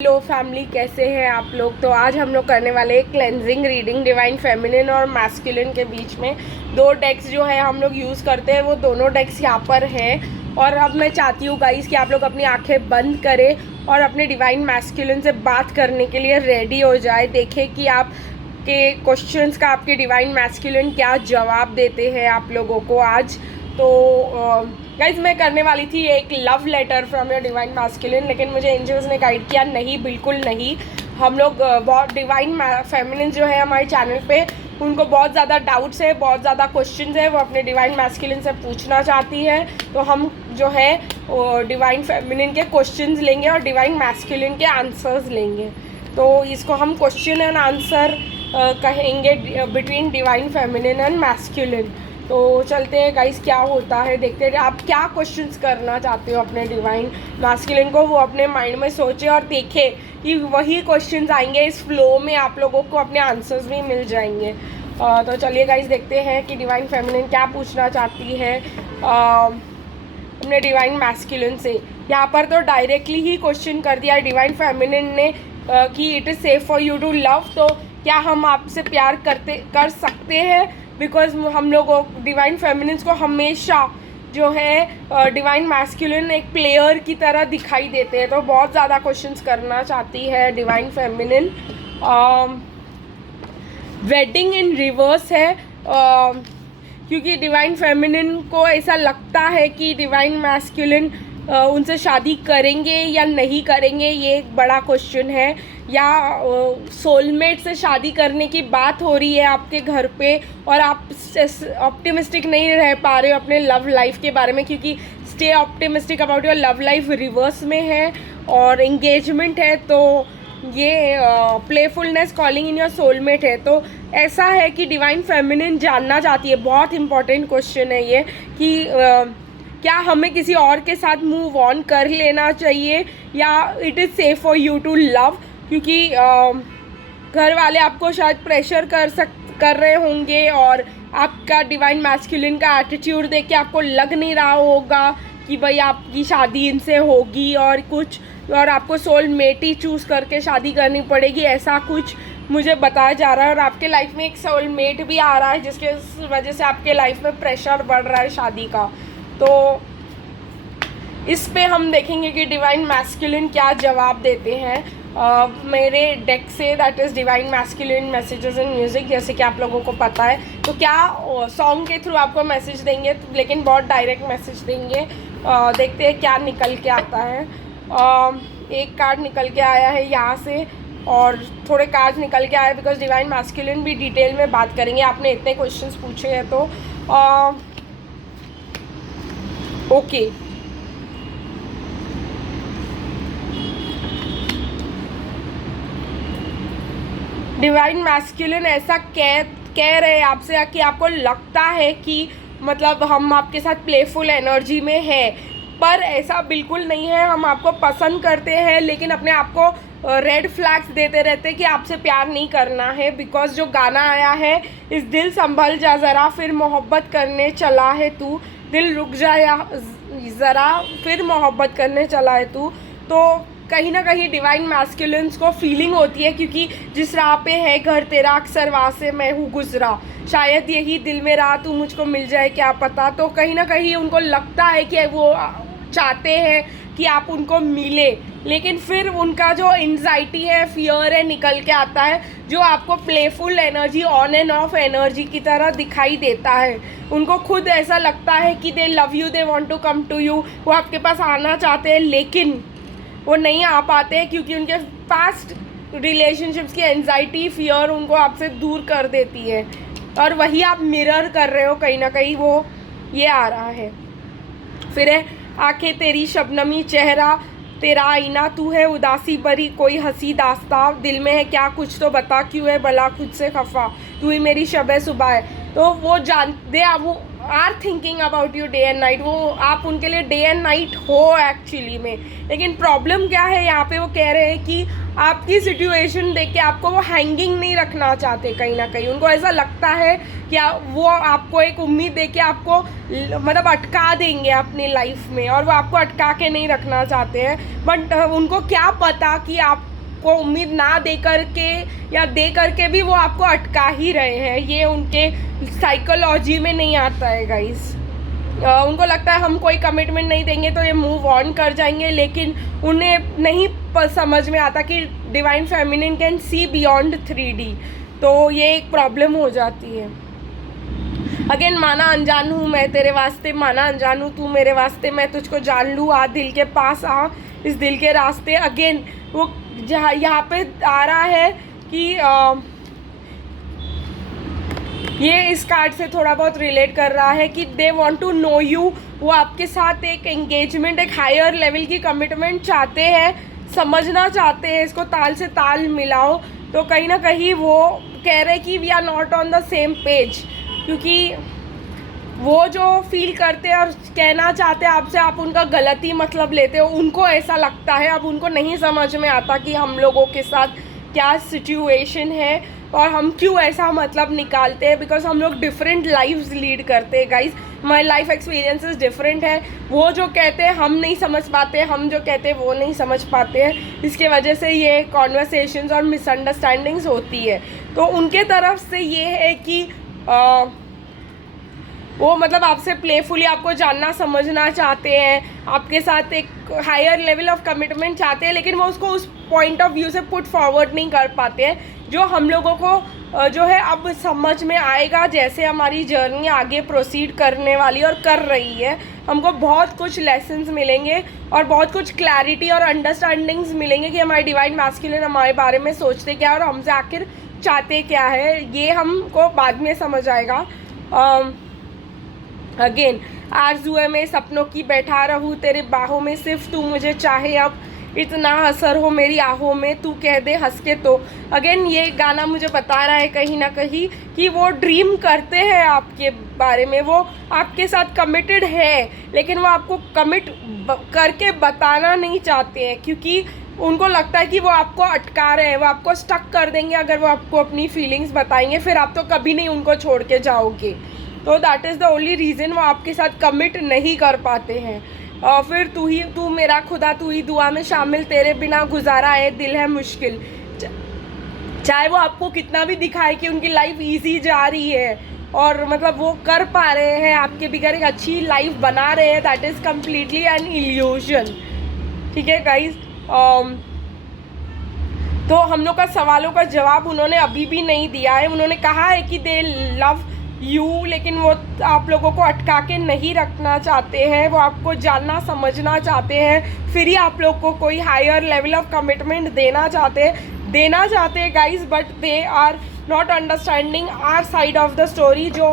Hello family, कैसे हैं आप लोग। तो आज हम लोग करने वाले एक क्लेंजिंग रीडिंग डिवाइन फेमिनिन और मैस्कुलिन के बीच में। दो डेक्स जो है हम लोग यूज़ करते हैं, वो दोनों डेक्स यहाँ पर हैं। और अब मैं चाहती हूँ गाइस कि आप लोग अपनी आंखें बंद करें और अपने डिवाइन मैस्कुलिन से बात करने के लिए रेडी हो जाए। देखें कि आप के क्वेश्चंस का आपके डिवाइन मैस्कुलिन क्या जवाब देते हैं आप लोगों को आज। तो गाइज मैं करने वाली थी एक love letter from your divine masculine, लेकिन मुझे एंजल्स ने गाइड किया नहीं, बिल्कुल नहीं। हम लोग बहुत डिवाइन फेमिनिन जो है हमारे चैनल पे, उनको बहुत ज़्यादा डाउट्स है, बहुत ज़्यादा क्वेश्चंस है, वो अपने डिवाइन मैस्कुलिन से पूछना चाहती है। तो हम जो है डिवाइन फेमिनिन के क्वेश्चंस लेंगे और डिवाइन मैस्कुलिन के आंसर्स लेंगे। तो इसको हम क्वेश्चन एंड आंसर कहेंगे between divine feminine and masculine. तो चलते हैं गाइस, क्या होता है देखते हैं। आप क्या क्वेश्चंस करना चाहते हो अपने डिवाइन मैस्कुलिन को, वो अपने माइंड में सोचे और देखे कि वही क्वेश्चंस आएंगे इस फ्लो में, आप लोगों को अपने आंसर्स भी मिल जाएंगे। तो चलिए गाइस देखते हैं कि डिवाइन फेमिनिन क्या पूछना चाहती है अपने डिवाइन मैस्कुलिन से। यहाँ पर तो डायरेक्टली ही क्वेश्चन कर दिया है डिवाइन फेमिनिन ने कि it is safe for you to love. तो क्या हम आपसे प्यार कर सकते हैं, बिकॉज हम लोगों डिवाइन फेमिनिन्स को हमेशा जो है डिवाइन मैस्कुलिन एक प्लेयर की तरह दिखाई देते हैं। तो बहुत ज़्यादा क्वेश्चंस करना चाहती है divine feminine. Wedding in reverse है क्योंकि डिवाइन फेमिनिन को ऐसा लगता है कि डिवाइन मैस्कुलिन उनसे शादी करेंगे या नहीं करेंगे, ये एक बड़ा क्वेश्चन है। या सोलमेट से शादी करने की बात हो रही है आपके घर पे और आप ऑप्टिमिस्टिक नहीं रह पा रहे हो अपने लव लाइफ के बारे में, क्योंकि stay optimistic about your love life reverse में है और एंगेजमेंट है। तो ये playfulness calling in your soulmate है। तो ऐसा है कि डिवाइन फेमिनिन जानना चाहती है, बहुत इंपॉर्टेंट क्वेश्चन है ये, कि क्या हमें किसी और के साथ मूव ऑन कर लेना चाहिए या it is safe for you to love. क्योंकि घर वाले आपको शायद प्रेशर कर रहे होंगे और आपका डिवाइन मैस्कुलिन का एटीट्यूड देख के आपको लग नहीं रहा होगा कि भाई आपकी शादी इनसे होगी और कुछ, और आपको सोलमेट ही चूज़ करके शादी करनी पड़ेगी, ऐसा कुछ मुझे बताया जा रहा है। और आपके लाइफ में एक सोलमेट भी आ रहा है जिसके वजह से आपके लाइफ में प्रेशर बढ़ रहा है शादी का। तो इस पे हम देखेंगे कि डिवाइन मैस्कुलिन क्या जवाब देते हैं मेरे डेक से, that is divine masculine messages in music, जैसे कि आप लोगों को पता है। तो क्या सॉन्ग के थ्रू आपको मैसेज देंगे, लेकिन बहुत डायरेक्ट मैसेज देंगे। देखते हैं क्या निकल के आता है। एक कार्ड निकल के आया है यहाँ से और थोड़े कार्ड निकल के आए बिकॉज डिवाइन मैस्कुलिन भी डिटेल में बात करेंगे। आपने इतने क्वेश्चंस पूछे हैं तो ओके। डिवाइन मैस्कुलिन ऐसा कह रहे हैं आपसे कि आपको लगता है कि मतलब हम आपके साथ प्लेफुल एनर्जी में है, पर ऐसा बिल्कुल नहीं है। हम आपको पसंद करते हैं लेकिन अपने आप को रेड फ्लैग्स देते रहते हैं कि आपसे प्यार नहीं करना है। बिकॉज जो गाना आया है, इस दिल संभल जा ज़रा फिर मोहब्बत करने चला है तू, दिल रुक जाया ज़रा फिर मोहब्बत करने चला है तू। तो कहीं ना कहीं डिवाइन मैस्कुलिन्स को फीलिंग होती है, क्योंकि जिस राह पे है घर तेरा अक्सर वहाँ से मैं हूँ गुजरा, शायद यही दिल में रहा तू मुझको मिल जाए क्या पता। तो कहीं ना कहीं उनको लगता है कि वो चाहते हैं कि आप उनको मिले, लेकिन फिर उनका जो एंजाइटी है, फियर है, निकल के आता है, जो आपको playful energy, on end of energy की तरह दिखाई देता है। उनको खुद ऐसा लगता है कि they love you, they want to come to you, वो आपके पास आना चाहते हैं लेकिन वो नहीं आ पाते हैं क्योंकि उनके पास्ट रिलेशनशिप्स की एंजाइटी, फियर उनको आपसे दूर कर देती है। और वही आप मिरर कर रहे हो कहीं ना कहीं, वो ये आ रहा है। फिर है आंखें तेरी शबनमी चेहरा तेरा आईना, तू है उदासी भरी कोई हंसी दास्ता, दिल में है क्या कुछ तो बता, क्यों है भला खुद से खफा, तू ही मेरी शब सुबह है। तो वो जानते हैं, वो are thinking about you day and night, वो आप उनके लिए डे एंड नाइट हो एक्चुअली में। लेकिन प्रॉब्लम क्या है यहाँ पे, वो कह रहे हैं कि आपकी सिचुएशन देख के आपको वो हैंगिंग नहीं रखना चाहते। कहीं ना कहीं उनको ऐसा लगता है कि वो आपको एक उम्मीद दे के आपको मतलब अटका देंगे अपनी लाइफ में, और वो आपको अटका के नहीं रखना चाहते हैं। बट उनको क्या पता कि आप आपको उम्मीद ना दे करके या दे करके भी वो आपको अटका ही रहे हैं। ये उनके साइकोलॉजी में नहीं आता है गाइस। उनको लगता है हम कोई कमिटमेंट नहीं देंगे तो ये मूव ऑन कर जाएंगे, लेकिन उन्हें नहीं समझ में आता कि divine feminine can see beyond 3D। तो ये एक प्रॉब्लम हो जाती है। अगेन, माना अनजान हूँ मैं तेरे वास्ते, माना अनजान हूँ तू मेरे वास्ते, मैं तुझको जान लूँ, आ दिल के पास आ इस दिल के रास्ते। अगेन वो जहाँ यहाँ पे आ रहा है कि ये इस कार्ड से थोड़ा बहुत रिलेट कर रहा है कि they want to know you. वो आपके साथ एक एंगेजमेंट, एक हायर लेवल की कमिटमेंट चाहते हैं, समझना चाहते हैं, इसको ताल से ताल मिलाओ। तो कहीं ना कहीं वो कह रहे कि we are not on the same page, क्योंकि वो जो फील करते हैं और कहना चाहते हैं आपसे, आप उनका गलती मतलब लेते हो। उनको ऐसा लगता है, अब उनको नहीं समझ में आता कि हम लोगों के साथ क्या सिचुएशन है और हम क्यों ऐसा मतलब निकालते हैं, बिकॉज हम लोग डिफरेंट लाइफ्स लीड करते हैं guys. My life experiences different है। वो जो कहते हैं हम नहीं समझ पाते, हम जो कहते हैं वो नहीं समझ पाते हैं। इसके वजह से ये कॉन्वर्सेशंस और मिसअंडरस्टैंडिंग्स होती है। तो उनके तरफ से ये है कि वो मतलब आपसे प्लेफुली आपको जानना समझना चाहते हैं, आपके साथ एक हायर लेवल ऑफ कमिटमेंट चाहते हैं, लेकिन वो उसको उस पॉइंट ऑफ व्यू से पुट फॉरवर्ड नहीं कर पाते हैं जो हम लोगों को जो है अब समझ में आएगा। जैसे हमारी जर्नी आगे प्रोसीड करने वाली और कर रही है, हमको बहुत कुछ लेसन्स मिलेंगे और बहुत कुछ क्लैरिटी और अंडरस्टैंडिंग्स मिलेंगे कि हमारे डिवाइन मैस्कुलिन हमारे बारे में सोचते क्या और हमसे आखिर चाहते क्या है। ये हमको बाद में समझ आएगा। अगेन, आरज़ू है मैं सपनों की बैठा रहूँ तेरे बाहों में, सिर्फ तू मुझे चाहे, अब इतना असर हो मेरी आहों में, तू कह दे हंस के तो। अगेन, ये गाना मुझे बता रहा है कहीं ना कहीं कि वो ड्रीम करते हैं आपके बारे में, वो आपके साथ कमिटेड है, लेकिन वो आपको कमिट करके बताना नहीं चाहते हैं, क्योंकि उनको लगता है कि वो आपको अटका रहे हैं, वो आपको स्टक कर देंगे अगर वो आपको अपनी फीलिंग्स बताएंगे, फिर आप तो कभी नहीं उनको छोड़ के जाओगे। तो that is the only reason वो आपके साथ कमिट नहीं कर पाते हैं। फिर तू मेरा खुदा, तू ही दुआ में शामिल, तेरे बिना गुजारा है दिल है मुश्किल। चाहे वो आपको कितना भी दिखाए कि उनकी लाइफ इजी जा रही है और मतलब वो कर पा रहे हैं आपके बगैर एक अच्छी लाइफ बना रहे हैं, that is completely an illusion. ठीक है गाइज। तो हम लोग का सवालों का जवाब उन्होंने अभी भी नहीं दिया है। उन्होंने कहा है कि दे लव यू, लेकिन वो आप लोगों को अटका के नहीं रखना चाहते हैं, वो आपको जानना समझना चाहते हैं, फिर ही आप लोग को कोई हायर लेवल ऑफ कमिटमेंट देना चाहते हैं guys. But they are not understanding our side of the story. जो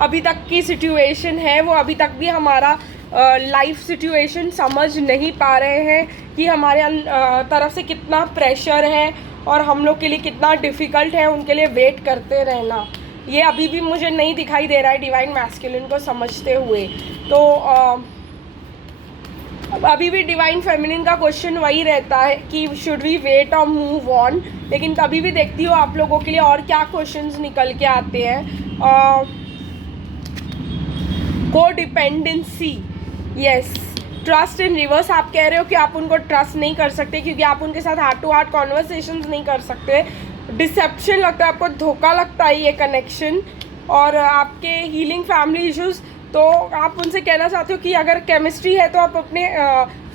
अभी तक की सिचुएशन है वो अभी तक भी हमारा लाइफ सिचुएशन समझ नहीं पा रहे हैं कि हमारे तरफ से कितना प्रेशर है और हम लोग के लिए कितना डिफ़िकल्ट है उनके लिए वेट करते रहना। ये अभी भी मुझे नहीं दिखाई दे रहा है डिवाइन मैस्कुलिन को समझते हुए। तो अभी भी डिवाइन फेमिनिन का क्वेश्चन वही रहता है कि शुड वी वेट और मूव ऑन। लेकिन तभी भी देखती हूँ आप लोगों के लिए और क्या क्वेश्चंस निकल के आते हैं। को dependency, yes, trust in reverse. आप कह रहे हो कि आप उनको ट्रस्ट नहीं कर सकते क्योंकि आप उनके साथ हार्ट टू हार्ट कॉन्वर्सेशंस नहीं कर सकते। डिसेप्शन लगता है, आपको धोखा लगता है ये कनेक्शन, और आपके हीलिंग फैमिली इश्यूज़। तो आप उनसे कहना चाहते हो कि अगर केमिस्ट्री है तो आप अपने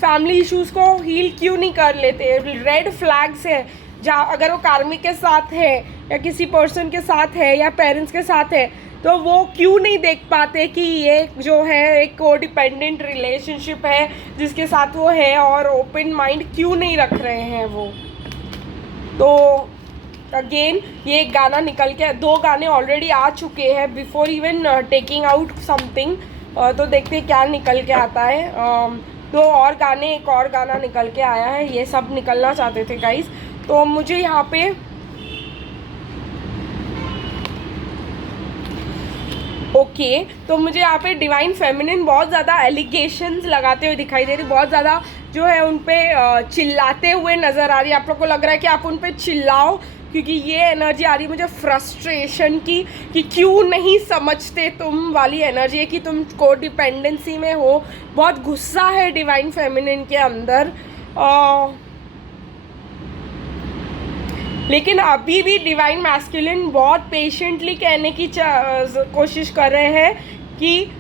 फैमिली इश्यूज़ को हील क्यों नहीं कर लेते। रेड फ्लैग्स है जहाँ अगर वो कार्मिक के साथ है या किसी पर्सन के साथ है या पेरेंट्स के साथ है तो वो क्यों नहीं देख पाते कि ये जो है एक को डिपेंडेंट रिलेशनशिप है जिसके साथ वो है, और ओपन माइंड क्यों नहीं रख रहे हैं वो। तो अगेन ये एक गाना निकल के, 2 गाने ऑलरेडी आ चुके हैं before even taking out something. तो देखते हैं क्या निकल के आता है। 2 और गाने, एक और गाना निकल के आया है, ये सब निकलना चाहते थे गाइस। तो मुझे यहाँ पे तो मुझे यहाँ पे डिवाइन फेमिनिन बहुत ज़्यादा एलिगेशंस लगाते हुए दिखाई दे रही, बहुत ज़्यादा जो है उन पे चिल्लाते हुए नज़र आ रही है। आप लोग को लग रहा है कि आप उन पे चिल्लाओ, क्योंकि ये एनर्जी आ रही है मुझे फ्रस्ट्रेशन की, कि क्यों नहीं समझते तुम वाली एनर्जी है कि तुम को डिपेंडेंसी में हो। बहुत गुस्सा है डिवाइन फेमिनिन के अंदर। लेकिन अभी भी डिवाइन मैस्कुलिन बहुत पेशेंटली कहने की कोशिश कर रहे हैं कि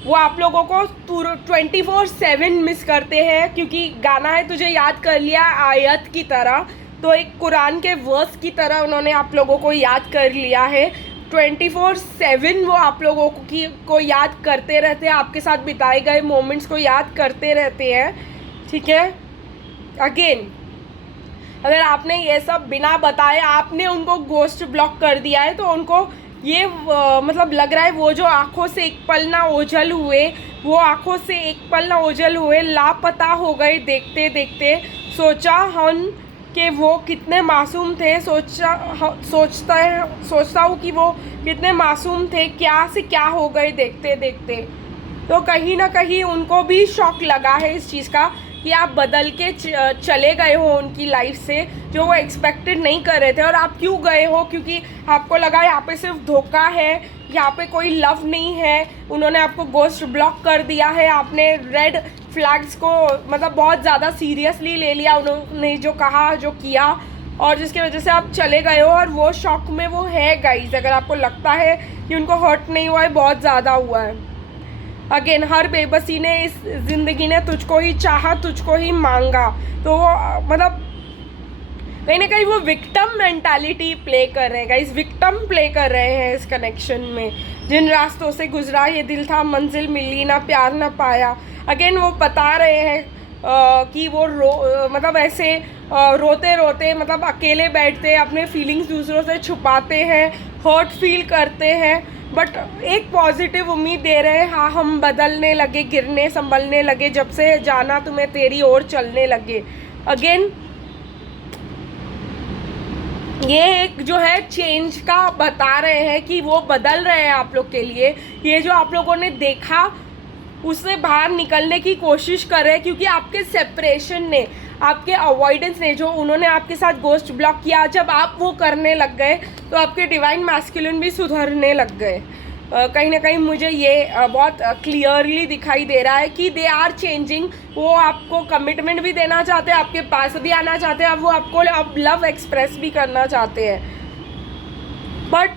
वो आप लोगों को 24/7 मिस करते हैं, क्योंकि गाना है तुझे याद कर लिया आयत की तरह, तो एक कुरान के वर्स की तरह उन्होंने आप लोगों को याद कर लिया है। 24/7 वो आप लोगों को याद करते रहते हैं, आपके साथ बिताए गए मोमेंट्स को याद करते रहते हैं, ठीक है। अगेन अगर आपने ये सब बिना बताए आपने उनको गोस्ट ब्लॉक कर दिया है, तो उनको ये मतलब लग रहा है वो जो आँखों से एक पल ना ओझल हुए, वो आँखों से एक पल ना ओझल हुए लापता हो गए देखते देखते। सोचा हम कि वो कितने मासूम थे, सोचता हूँ कि वो कितने मासूम थे, क्या से क्या हो गए देखते देखते। तो कहीं ना कहीं उनको भी शॉक लगा है इस चीज़ का कि आप बदल के चले गए हो उनकी लाइफ से, जो वो एक्सपेक्टेड नहीं कर रहे थे। और आप क्यों गए हो? क्योंकि आपको लगा यहाँ पे सिर्फ धोखा है, यहाँ पे कोई लव नहीं है, उन्होंने आपको गोस्ट ब्लॉक कर दिया है, आपने रेड फ्लैग्स को मतलब बहुत ज़्यादा सीरियसली ले लिया, उन्होंने जो कहा जो किया, और जिसकी वजह से आप चले गए हो। और वो शॉक में वो है गाइस, अगर आपको लगता है कि उनको हर्ट नहीं हुआ है, बहुत ज़्यादा हुआ है। अगेन हर बेबसी ने इस ज़िंदगी ने तुझको ही चाहा, तुझको ही मांगा, तो मतलब कहीं ना कहीं वो विक्टिम मेंटालिटी प्ले कर रहे हैं गाइस, विक्टिम प्ले कर रहे हैं इस कनेक्शन में। जिन रास्तों से गुजरा ये दिल था, मंजिल मिली ना, प्यार ना पाया। अगेन वो बता रहे हैं कि वो मतलब ऐसे रोते रोते मतलब अकेले बैठते हैं, अपने फीलिंग्स दूसरों से छुपाते हैं, हर्ट फील करते हैं, बट एक पॉजिटिव उम्मीद दे रहे हैं, हाँ हम बदलने लगे, गिरने संभलने लगे, जब से जाना तुम्हें तेरी ओर चलने लगे। अगेन ये एक जो है चेंज का बता रहे हैं कि वो बदल रहे हैं आप लोग के लिए। ये जो आप लोगों ने देखा उससे बाहर निकलने की कोशिश कर रहे हैं, क्योंकि आपके सेपरेशन ने, आपके अवॉइडेंस ने, जो उन्होंने आपके साथ गोस्ट ब्लॉक किया, जब आप वो करने लग गए तो आपके डिवाइन मैस्कुलिन भी सुधरने लग गए। कहीं ना कहीं मुझे ये बहुत क्लियरली दिखाई दे रहा है कि दे आर चेंजिंग। वो आपको कमिटमेंट भी देना चाहते हैं, आपके पास भी आना चाहते हैं, अब वो आपको अब लव एक्सप्रेस भी करना चाहते हैं, बट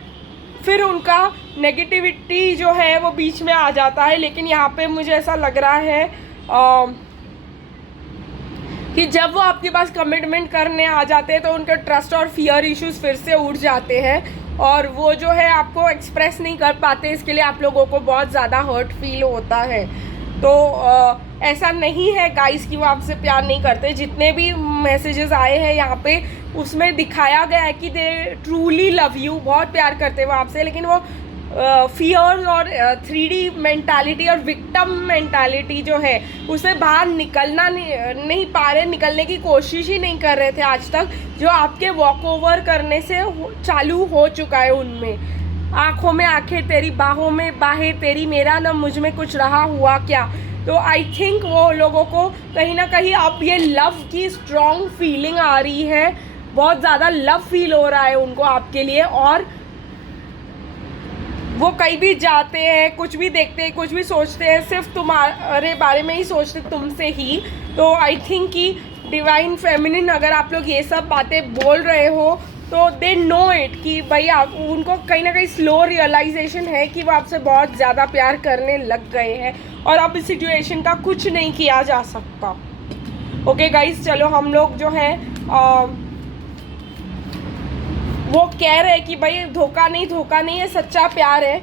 फिर उनका नेगेटिविटी जो है वो बीच में आ जाता है। लेकिन यहाँ पे मुझे ऐसा लग रहा है कि जब वो आपके पास कमिटमेंट करने आ जाते हैं तो उनके ट्रस्ट और फियर इश्यूज फिर से उठ जाते हैं, और वो जो है आपको एक्सप्रेस नहीं कर पाते। इसके लिए आप लोगों को बहुत ज़्यादा हर्ट फील होता है। तो ऐसा नहीं है गाइस कि वो आपसे प्यार नहीं करते। जितने भी मैसेजेस आए हैं यहाँ पे उसमें दिखाया गया है कि दे ट्रूली लव यू, बहुत प्यार करते हैं वो आपसे, लेकिन वो फियर और 3D मेंटालिटी और विक्टिम मेंटालिटी जो है उसे बाहर निकलना नहीं पा रहे, निकलने की कोशिश ही नहीं कर रहे थे आज तक, जो आपके वॉक ओवर करने से चालू हो चुका है उनमें। आँखों में आंखें तेरी, बाहों में बाहें तेरी, मेरा न मुझ में कुछ रहा हुआ क्या। तो आई थिंक वो लोगों को कहीं ना कहीं अब ये लव की स्ट्रॉन्ग फीलिंग आ रही है, बहुत ज़्यादा लव फील हो रहा है उनको आपके लिए, और वो कहीं भी जाते हैं, कुछ भी देखते हैं, कुछ भी सोचते हैं, सिर्फ तुम्हारे बारे में ही सोचते, तुमसे ही। तो आई थिंक कि डिवाइन फेमिनिन अगर आप लोग ये सब बातें बोल रहे हो तो दे नो इट कि भाई आप उनको कहीं ना कहीं स्लो रियलाइजेशन है कि वो आपसे बहुत ज़्यादा प्यार करने लग गए हैं, और अब इस सिचुएशन का कुछ नहीं किया जा सकता। ओके गाइस, चलो हम लोग जो है वो कह रहे हैं कि भाई धोखा नहीं है, सच्चा प्यार है।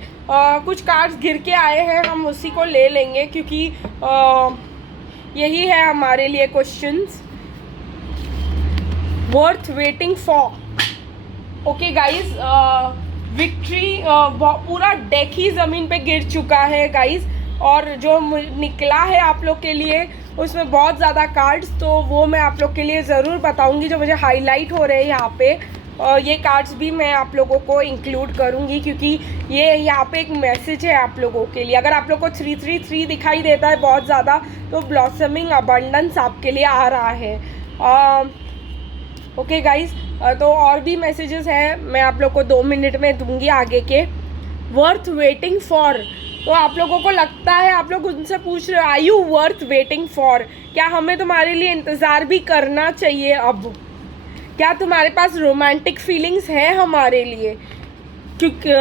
कुछ कार्ड्स गिर के आए हैं, हम उसी को ले लेंगे क्योंकि यही है हमारे लिए questions. Worth waiting for. Okay guys, victory पूरा डेक ही ज़मीन पे गिर चुका है गाइज, और जो निकला है आप लोग के लिए उसमें बहुत ज़्यादा कार्ड्स, तो वो मैं आप लोग के लिए ज़रूर बताऊंगी जो मुझे हाईलाइट हो रहे हैं यहाँ पे। ये कार्ड्स भी मैं आप लोगों को इंक्लूड करूँगी क्योंकि ये यहाँ पे एक मैसेज है आप लोगों के लिए। अगर आप लोग को 333 दिखाई देता है बहुत ज़्यादा, तो ब्लॉसमिंग अबंडेंस आपके लिए आ रहा है। ओके गाइज, तो और भी मैसेजेस हैं, मैं आप लोग को 2 मिनट में दूंगी आगे के। वर्थ वेटिंग फॉर, तो आप लोगों को लगता है, आप लोग उनसे पूछ रहे हो are you worth waiting for, क्या हमें तुम्हारे लिए इंतज़ार भी करना चाहिए अब? क्या तुम्हारे पास रोमांटिक फीलिंग्स है हमारे लिए? क्योंकि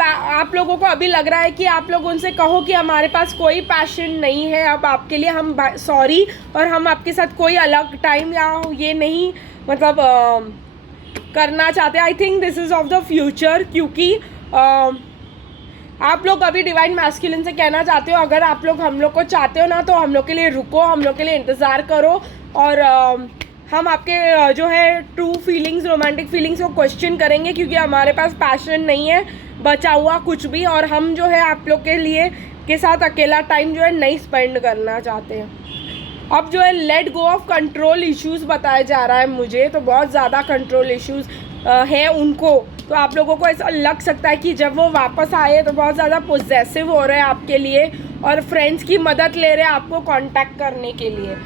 आप लोगों को अभी लग रहा है कि आप लोग उनसे कहो कि हमारे पास कोई पैशन नहीं है अब आपके लिए, हम सॉरी, और हम आपके साथ कोई अलग टाइम या ये नहीं मतलब करना चाहते। I think this is of the future, क्योंकि आप लोग अभी डिवाइन मैस्कुलिन से कहना चाहते हो अगर आप लोग हम लोग को चाहते हो ना तो हम लोग के लिए रुको, हम लोग के लिए इंतज़ार करो, और हम आपके जो है ट्रू फीलिंग्स, रोमांटिक फीलिंग्स को क्वेश्चन करेंगे, क्योंकि हमारे पास पैशन नहीं है बचा हुआ कुछ भी, और हम जो है आप लोग के लिए के साथ अकेला टाइम जो है नहीं स्पेंड करना चाहते हैं। अब जो है let go of control issues बताया जा रहा है मुझे, तो बहुत ज़्यादा कंट्रोल इश्यूज़ है उनको, तो आप लोगों को ऐसा लग सकता है कि जब वो वापस आए तो बहुत ज़्यादा पोजेसिव हो रहे हैं आपके लिए, और फ्रेंड्स की मदद ले रहे हैं आपको कांटेक्ट करने के लिए।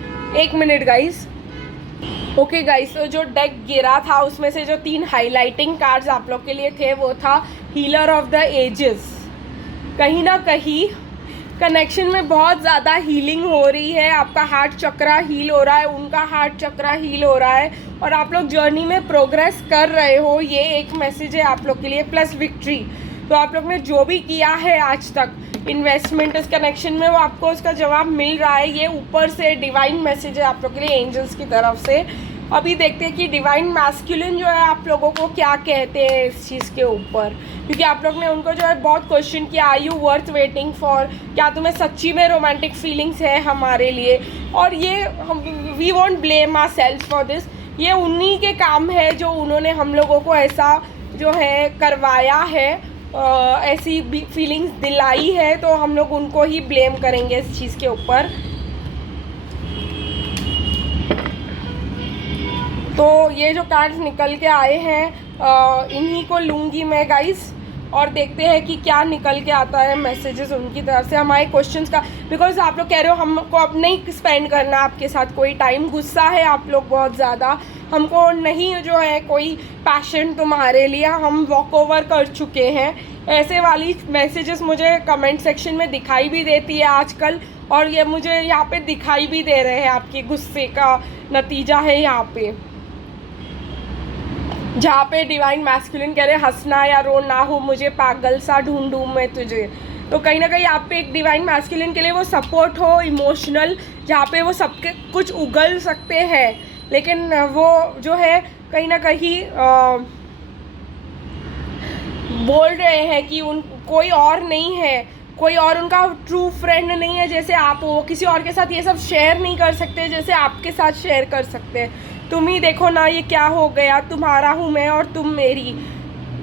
एक मिनट गाइस। ओके गाइस, तो जो डेक गिरा था उसमें से जो 3 हाईलाइटिंग कार्ड्स आप लोग के लिए थे वो था हीलर ऑफ द एजेस। कहीं ना कहीं कनेक्शन में बहुत ज़्यादा हीलिंग हो रही है, आपका हार्ट चक्रा हील हो रहा है, उनका हार्ट चक्रा हील हो रहा है, और आप लोग जर्नी में प्रोग्रेस कर रहे हो, ये एक मैसेज है आप लोग के लिए, प्लस विक्ट्री। तो आप लोग ने जो भी किया है आज तक इन्वेस्टमेंट इस कनेक्शन में, वो आपको उसका जवाब मिल रहा है। ये ऊपर से डिवाइन मैसेज है आप लोग के लिए एंजल्स की तरफ से। अभी देखते हैं कि डिवाइन मैस्कुलिन जो है आप लोगों को क्या कहते हैं इस चीज़ के ऊपर, क्योंकि आप लोग ने उनको जो है बहुत क्वेश्चन किया, are you worth waiting for, क्या तुम्हें सच्ची में रोमांटिक फीलिंग्स है हमारे लिए। और ये we won't blame our self for this, ये उन्हीं के काम है जो उन्होंने हम लोगों को ऐसा जो है करवाया है, ऐसी फीलिंग्स दिलाई है, तो हम लोग उनको ही ब्लेम करेंगे इस चीज़ के ऊपर। तो ये जो कार्ड्स निकल के आए हैं इन्हीं को लूँगी मैं गाइस, और देखते हैं कि क्या निकल के आता है मैसेजेस उनकी तरफ से हमारे क्वेश्चंस का। बिकॉज आप लोग कह रहे हो हमको अब नहीं स्पेंड करना आपके साथ कोई टाइम, गुस्सा है आप लोग बहुत ज़्यादा, हमको नहीं जो है कोई पैशन तुम्हारे लिए, हम वॉक ओवर कर चुके हैं। ऐसे वाली मैसेजेस मुझे कमेंट सेक्शन में दिखाई भी देती है आजकल, और ये मुझे यहाँ पे दिखाई भी दे रहे हैं, आपके गुस्से का नतीजा है यहाँ पे, जहाँ पे डिवाइन मैस्कुलिन कह रहे हंसना या रोना हो मुझे पागल सा ढूंढूं मैं तुझे। तो कहीं ना कहीं आप पे एक डिवाइन मैस्कुलिन के लिए वो सपोर्ट हो इमोशनल, जहाँ पे वो सबके कुछ उगल सकते हैं, लेकिन वो जो है कहीं ना कहीं बोल रहे हैं कि उन कोई और नहीं है, कोई और उनका ट्रू फ्रेंड नहीं है जैसे आप हो, किसी और के साथ ये सब शेयर नहीं कर सकते जैसे आपके साथ शेयर कर सकते हैं। तुम ही देखो ना ये क्या हो गया, तुम्हारा हूँ मैं और तुम मेरी,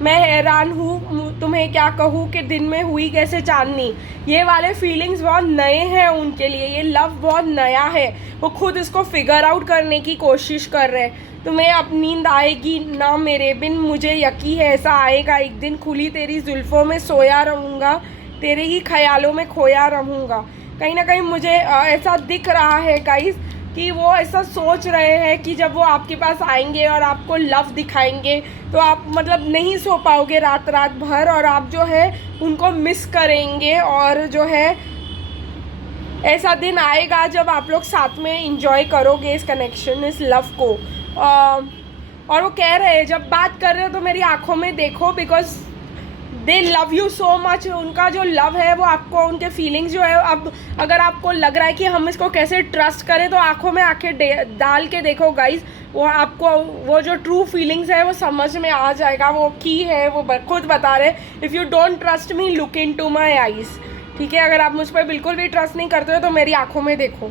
मैं हैरान हूँ तुम्हें क्या कहूँ कि दिन में हुई कैसे चांदनी। ये वाले फीलिंग्स बहुत नए हैं उनके लिए, ये लव बहुत नया है, वो खुद इसको फिगर आउट करने की कोशिश कर रहे हैं। तुम्हें अब नींद आएगी ना मेरे बिन, मुझे यकीन है ऐसा आएगा एक दिन, खुली तेरी जुल्फ़ों में सोया रहूँगा, तेरे ही ख्यालों में खोया रहूँगा। कहीं ना कहीं मुझे ऐसा दिख रहा है गाइस कि वो ऐसा सोच रहे हैं कि जब वो आपके पास आएंगे और आपको लव दिखाएंगे तो आप मतलब नहीं सो पाओगे रात रात भर, और आप जो है उनको मिस करेंगे, और जो है ऐसा दिन आएगा जब आप लोग साथ में इंजॉय करोगे इस कनेक्शन, इस लव को। और वो कह रहे हैं जब बात कर रहे हो तो मेरी आंखों में देखो, because they love you so much. उनका जो लव है वो आपको, उनके फीलिंग्स जो है, अब अगर आपको लग रहा है कि हम इसको कैसे ट्रस्ट करें तो आंखों में आंखें डाल के देखो गाइस, वो आपको वो जो ट्रू फीलिंग्स है वो समझ में आ जाएगा। वो की है वो खुद बता रहे, if you don't trust me look into my eyes. ठीक है, अगर आप मुझ पर बिल्कुल भी ट्रस्ट नहीं करते हो तो मेरी आंखों में देखो।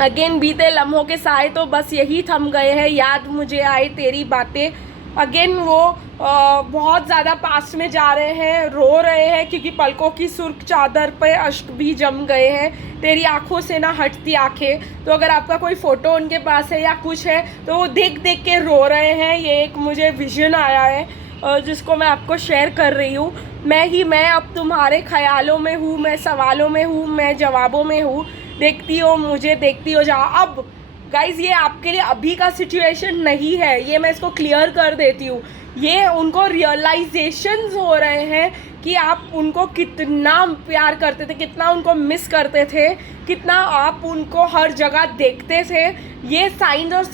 अगेन बीते लम्हों के साए तो बस यही थम गए हैं, याद मुझे आए तेरी बातें। अगेन वो बहुत ज़्यादा पास्ट में जा रहे हैं, रो रहे हैं क्योंकि पलकों की सुर्ख चादर पे अश्क भी जम गए हैं, तेरी आंखों से ना हटती आंखें। तो अगर आपका कोई फ़ोटो उनके पास है या कुछ है तो वो देख देख के रो रहे हैं। ये एक मुझे विजन आया है जिसको मैं आपको शेयर कर रही हूँ। मैं अब तुम्हारे ख्यालों में हूँ, मैं सवालों में हूँ, मैं जवाबों में हूँ, देखती हो मुझे, देखती हो जहाँ। अब गाइज ये आपके लिए अभी का सिचुएशन नहीं है, ये मैं इसको क्लियर कर देती हूँ। ये उनको रियलाइजेशंस हो रहे हैं कि आप उनको कितना प्यार करते थे, कितना उनको मिस करते थे, कितना आप उनको हर जगह देखते थे। ये साइंस और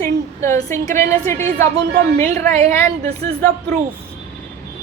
सिंक्रोनिसिटीज अब उनको मिल रहे हैं and this is the proof,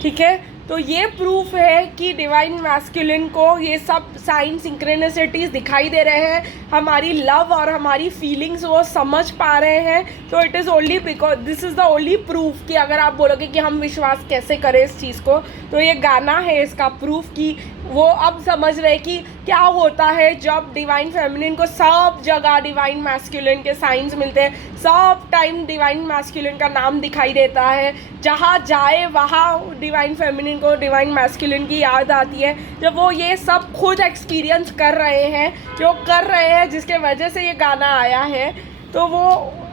ठीक है। तो ये प्रूफ है कि डिवाइन मैस्कुलिन को ये सब साइन सिंक्रोनिसिटीज दिखाई दे रहे हैं, हमारी लव और हमारी फीलिंग्स वो समझ पा रहे हैं। तो it is only because this is the only proof कि अगर आप बोलोगे कि हम विश्वास कैसे करें इस चीज़ को, तो ये गाना है इसका प्रूफ कि वो अब समझ रहे कि क्या होता है जब डिवाइन फेमिनिन को सब जगह डिवाइन मैस्कुलिन के साइंस मिलते हैं, सब टाइम डिवाइन मैस्कुलिन का नाम दिखाई देता है, जहाँ जाए वहाँ डिवाइन फेमिनिन को डिवाइन मैस्कुलिन की याद आती है। जब वो ये सब खुद एक्सपीरियंस कर रहे हैं, जो कर रहे हैं जिसके वजह से ये गाना आया है, तो वो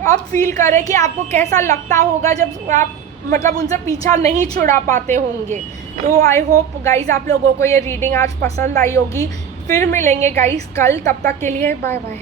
अब फील करें कि आपको कैसा लगता होगा जब आप मतलब उनसे पीछा नहीं छुड़ा पाते होंगे। तो आई होप गाइज़ आप लोगों को ये रीडिंग आज पसंद आई होगी। फिर मिलेंगे गाइज़ कल, तब तक के लिए बाय बाय।